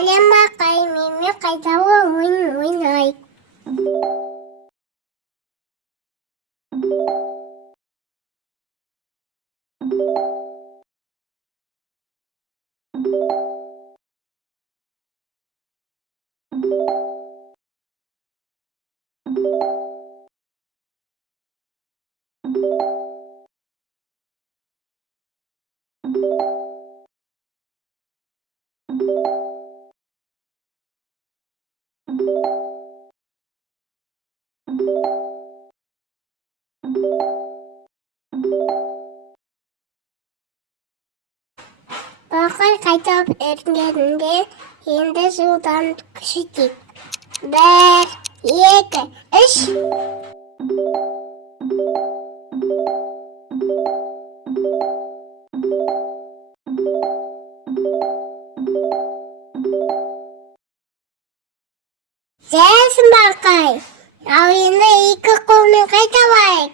сәлем бақай, мені қайтала ойын ойнайық. Бақай қайтып ергенде енді жылдан күшейтейік. 1, 2, 3. Жарайсың Бақай. Ал енді 2 қолмен қайталайық.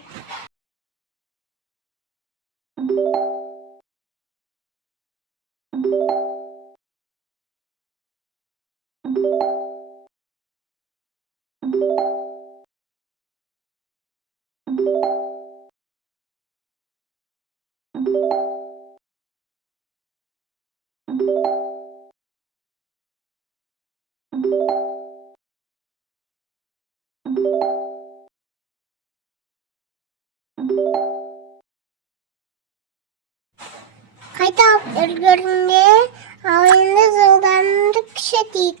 Қайтып үлгерінде, ал енді жылдамдықты күшейтейік.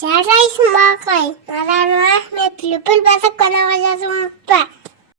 Жарайсың Бақай. Назарыңа рахмет. Лүпіл басып каналға жазуын ұмытпа.